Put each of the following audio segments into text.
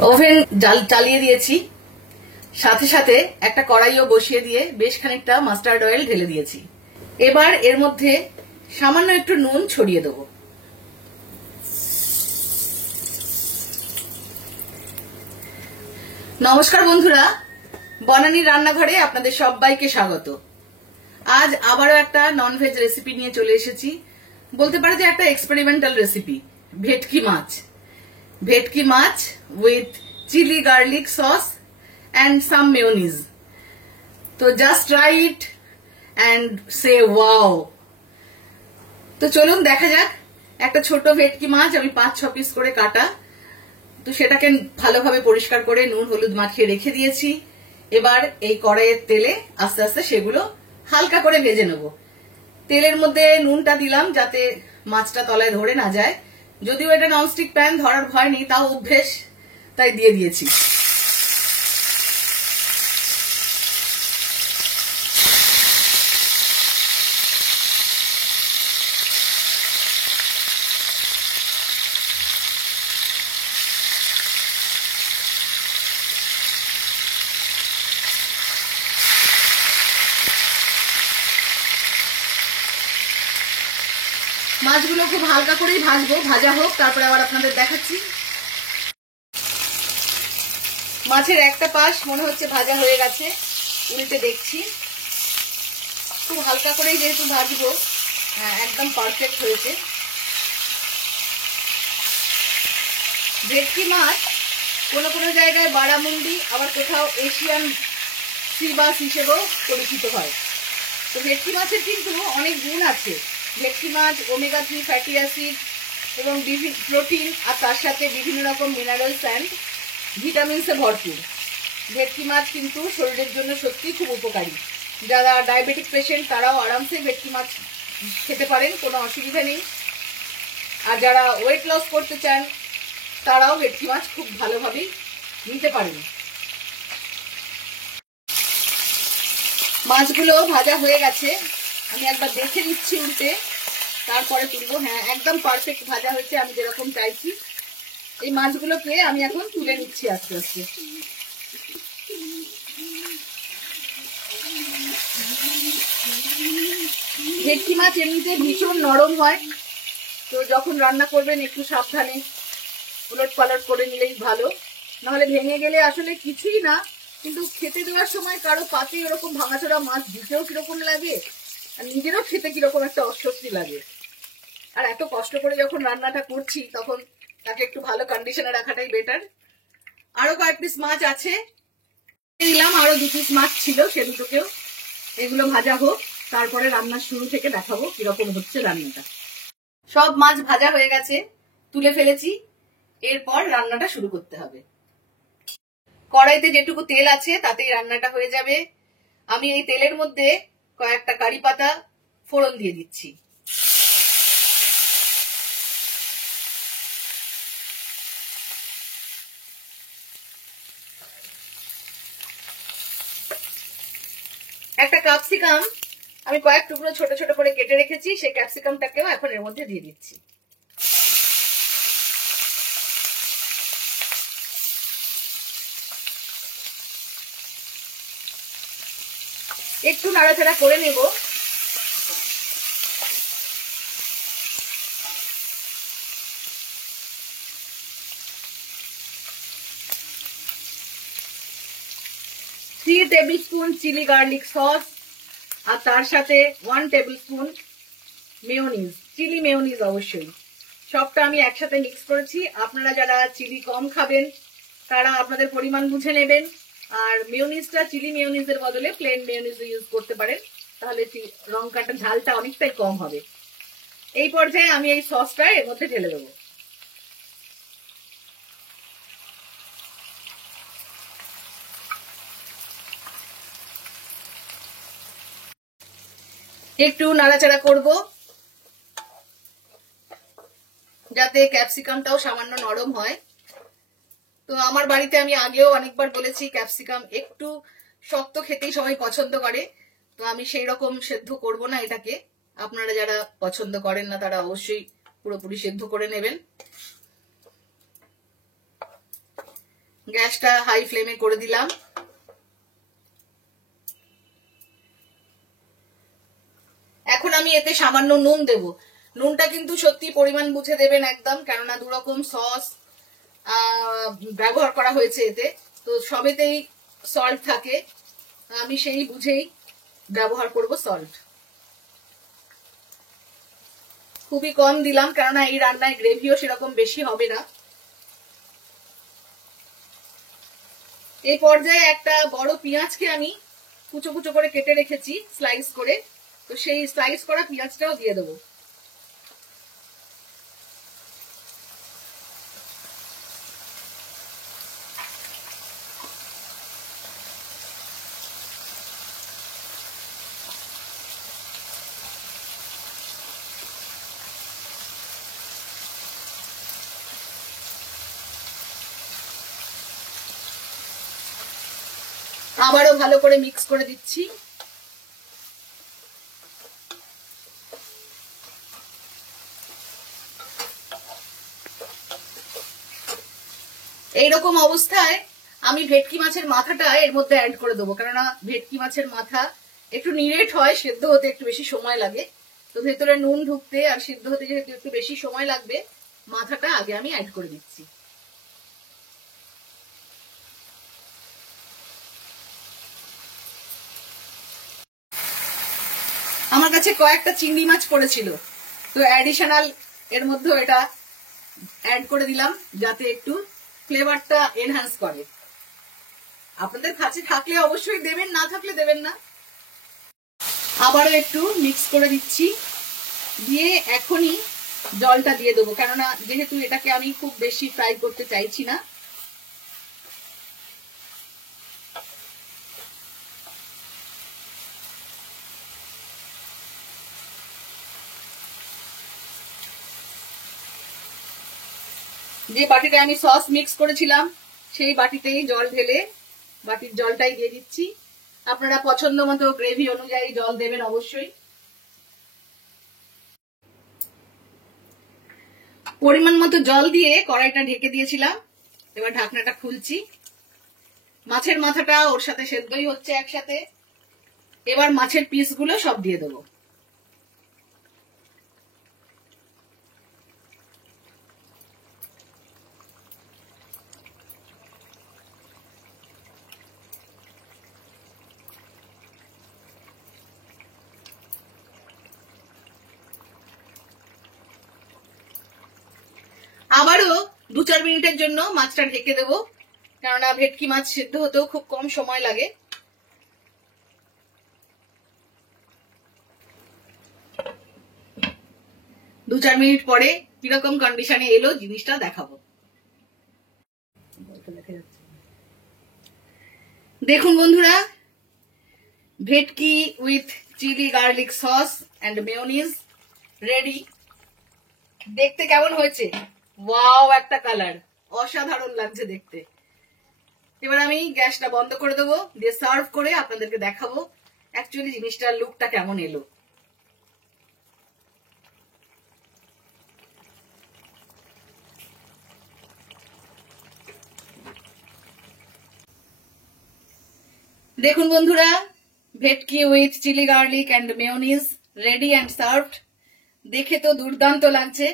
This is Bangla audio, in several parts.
ওভেন চালিয়ে দিয়েছি, সাথে সাথে একটা কড়াইও বসিয়ে দিয়ে বেশ খানিকটা মাস্টার্ড অয়েল ঢেলে দিয়েছি। এবার এর মধ্যে সামান্য একটু নুন ছড়িয়ে দেবো। নমস্কার বন্ধুরা, বনানীর রান্নাঘরে আপনাদের সবাইকে স্বাগত। আজ আবারও একটা ননভেজ রেসিপি নিয়ে চলে এসেছি। বলতে পারে যে একটা এক্সপেরিমেন্টাল রেসিপি, ভেটকি মাছ। ভেটকি মাছ with chilli garlic sauce and some mayonnaise. তো just try it and say wow. তো চলুন দেখা যাক। একটা ছোট ভেটকি মাছ আমি 5-6 পিস করে কাটা, তো সেটাকে ভালোভাবে পরিষ্কার করে নুন হলুদ মাখিয়ে রেখে দিয়েছি। এবার এই কড়াইয়ের তেলে আস্তে আস্তে সেগুলো হালকা করে ভেজে নেব। তেলের মধ্যে নুনটা দিলাম যাতে মাছটা তলায় ধরে না যায়, যদিও এটা ননস্টিক প্যান, ধরার ভয় নেই, তাও অভ্যেস তাই দিয়ে দিয়েছি। মাছগুলো খুব হালকা করেই ভাজবো, ভাজা হোক, তারপরে আবার আপনাদের দেখাচ্ছি। মাছের একটা পাশ মনে হচ্ছে ভাজা হয়ে গেছে, উল্টে দেখছি। খুব হালকা করেই যেহেতু ভাজবো, একদম পারফেক্ট হয়েছে। ভেটকি মাছ কোনো কোনো জায়গায় বারামুন্ডি, আবার কোথাও এশিয়ান সি বাস হিসেবেও পরিচিত হয়। তো ভেটকি মাছের কিন্তু অনেক গুণ আছে। ভেটকি মাছ ওমেগা 3 ফ্যাটি অ্যাসিড এবং প্রোটিন, আর তার সাথে বিভিন্ন রকম মিনারেলস অ্যান্ড ভিটামিনসে ভরপুর। ভেটকি মাছ কিন্তু শরীরের জন্য সত্যিই খুব উপকারী। যারা ডায়াবেটিক পেশেন্ট তারাও আরামসে ভেটকি মাছ খেতে পারেন, কোনো অসুবিধা নেই। আর যারা ওয়েট লস করতে চান তারাও ভেটকি মাছ খুব ভালোভাবেই নিতে পারেন। মাছগুলো ভাজা হয়ে গেছে, আমি একবার দেখে নিচ্ছি উল্টে, তারপরে তুলবো। হ্যাঁ, একদম পারফেক্ট ভাজা হয়েছে, আমি যেরকম চাইছি। এই মাছগুলোকে আমি এখন তুলে নিচ্ছি আস্তে আস্তে। ভেটকি মাছ এমনিতে ভীষণ নরম হয়, তো যখন রান্না করবেন একটু সাবধানে উলট পালট করে নিলেই ভালো, নাহলে ভেঙে গেলে আসলে কিছুই না, কিন্তু খেতে দেওয়ার সময় কারো পাতে এরকম ভাঙাচোরা মাছ দিতেও কিরকম লাগে, আর নিজেরও খেতে কিরকম একটা অস্বস্তি লাগে। আর এত কষ্ট করে যখন রান্নাটা করছি তখন তাকে একটু ভালো কন্ডিশনে রাখাটাই বেটার। আরো কয়েক পিস মাছ আছে, দিলাম আরো 2 পিস মাছ ছিল, সে দুটোকেও। এগুলো ভাজা হোক, তারপরে রান্নার শুরু থেকে দেখাবো কিরকম হচ্ছে রান্নাটা। সব মাছ ভাজা হয়ে গেছে, তুলে ফেলেছি। এরপর রান্নাটা শুরু করতে হবে। কড়াইতে যেটুকু তেল আছে তাতেই রান্নাটা হয়ে যাবে। আমি এই তেলের মধ্যে কয়েকটা কারি পাতা ফোড়ন দিয়ে দিচ্ছি। একটা ক্যাপসিকাম আমি কয়েক টুকরো ছোট ছোট করে কেটে রেখেছি, সেই ক্যাপসিকামটাকেও এখন এর মধ্যে দিয়ে দিচ্ছি। একটু নাড়াচাড়া করে নেব। Three tablespoon chili garlic sauce, আর তার সাথে 1 tablespoon mayonnaise, chili mayonnaise অবশ্যই। সবটা আমি একসাথে মিক্স করেছি। আপনারা যারা চিলি কম খাবেন তারা আপনাদের পরিমাণ বুঝে নেবেন, আর মেয়োনিজটা চিলি মেয়োনিজের বদলে প্লেন মেয়োনিজ ইউজ করতে পারেন, তাহলে লঙ্কাটা ঝালটা অনেকটাই কম হবে। এই পর্যায়ে আমি এই সসটা এর মধ্যে ঢেলে দেবো। একটু নাড়াচাড়া করব যাতে ক্যাপসিকামটাও সামান্য নরম হয়। তো আমার বাড়িতে আমি আগেও অনেকবার বলেছি ক্যাপসিকাম একটু শক্ত খেতেই সবাই পছন্দ করে, তো আমি সেই রকম সেদ্ধ করব না এটাকে। আপনারা যারা পছন্দ করেন না তারা অবশ্যই পুরোপুরি সেদ্ধ করে নেবেন। গ্যাসটা হাই ফ্লেমে করে দিলাম। এখন আমি এতে সামান্য নুন দেব। নুনটা কিন্তু সত্যি পরিমাণ বুঝে দেবেন একদম, কেননা দুরকম সস ব্যবহার করা হয়েছে এতে, তো সবেতেই সল্ট থাকে, আমি সেই বুঝেই ব্যবহার করব সল্ট। খুবই কম দিলাম, কেননা এই রান্নায় গ্রেভিও সেরকম বেশি হবে না। এই পর্যায়ে একটা বড় পেঁয়াজকে আমি কুচো কুচো করে কেটে রেখেছি স্লাইস করে, তো সেই স্লাইস করা পেঁয়াজটাও দিয়ে দেবো। আবারও ভালো করে মিক্স করে দিচ্ছি। এইরকম অবস্থায় আমি ভেটকি মাছের মাথাটা এর মধ্যে অ্যাড করে দেবো, কেননা ভেটকি মাছের মাথা একটু নিরেট হয়, সেদ্ধ হতে একটু বেশি সময় লাগে, তো ভেতরে নুন ঢুকতে আর সিদ্ধ হতে যেহেতু একটু বেশি সময় লাগবে, মাথাটা আগে আমি অ্যাড করে দিচ্ছি। আমার কাছে কয়েকটা চিংড়ি মাছ পড়েছিল, তো অ্যাডিশনাল এর মধ্যে এটা অ্যাড করে দিলাম যাতে একটু ফ্লেভারটা এনহ্যান্স করে। আপনাদের কাছে থাকলে অবশ্যই দেবেন, না থাকলে দেবেন না। আবারও একটু মিক্স করে দিচ্ছি, দিয়ে এখনই জলটা দিয়ে দেবো, কেননা যেহেতু এটাকে আমি খুব বেশি ফ্রাই করতে চাইছি না। যে বাটিতে আমি সস মিক্স করেছিলাম সেই বাটিতেই জল ঢেলে বাটির জলটাই দিয়ে দিচ্ছি। আপনারা পছন্দ মতো গ্রেভি অনুযায়ী জল দেবেন অবশ্যই। পরিমাণ মতো জল দিয়ে কড়াইটা ঢেকে দিয়েছিলাম, এবার ঢাকনাটা খুলছি। মাছের মাথাটা ওর সাথে সেদ্ধই হচ্ছে একসাথে। এবার মাছের পিসগুলো সব দিয়ে দেবো। আবারও 2-4 মিনিটের জন্য মাছটা ঢেকে দেবো, কেননা ভেটকি মাছ সেদ্ধ হতেও খুব কম সময় লাগে। দু 4 মিনিট পরে কিরকম কন্ডিশনে এলো জিনিসটা দেখাবো। দেখুন বন্ধুরা, bhetki with chilli garlic sauce and mayonnaise ready. দেখতে কেমন হয়েছে? ওয়াও, একটা কালার অসাধারণ লাগছে দেখতে। এবার আমি গ্যাসটা বন্ধ করে দেবো, দিয়ে সার্ভ করে আপনাদেরকে দেখাবো অ্যাকচুয়ালি জিনিসটার লুকটা কেমন এলো। দেখুন বন্ধুরা, bhetki with chilli garlic and mayonnaise ready and served. দেখে তো দুর্দান্ত লাগছে।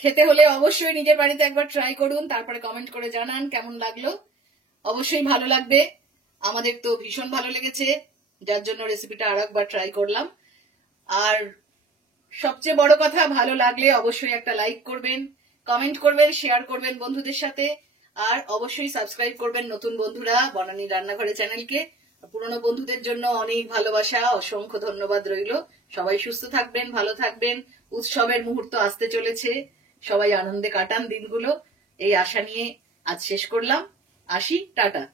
খেতে হলে অবশ্যই নিজের বাড়িতে একবার ট্রাই করুন, তারপরে কমেন্ট করে জানান কেমন লাগলো। অবশ্যই ভালো লাগবে, আমাদের তো ভীষণ ভালো লেগেছে, যার জন্য রেসিপিটা আর একবার ট্রাই করলাম। আর সবচেয়ে বড় কথা, ভালো লাগলে অবশ্যই একটা লাইক করবেন, কমেন্ট করবেন, শেয়ার করবেন বন্ধুদের সাথে, আর অবশ্যই সাবস্ক্রাইব করবেন নতুন বন্ধুরা বনানী রান্নাঘরে চ্যানেলকে। পুরনো বন্ধুদের জন্য অনেক ভালোবাসা, অসংখ্য ধন্যবাদ রইল। সবাই সুস্থ থাকবেন, ভালো থাকবেন। উৎসবের মুহূর্ত আসতে চলেছে, সবাই আনন্দে কাটান দিনগুলো, এই আশা নিয়ে আজ শেষ করলাম। আসি, টাটা।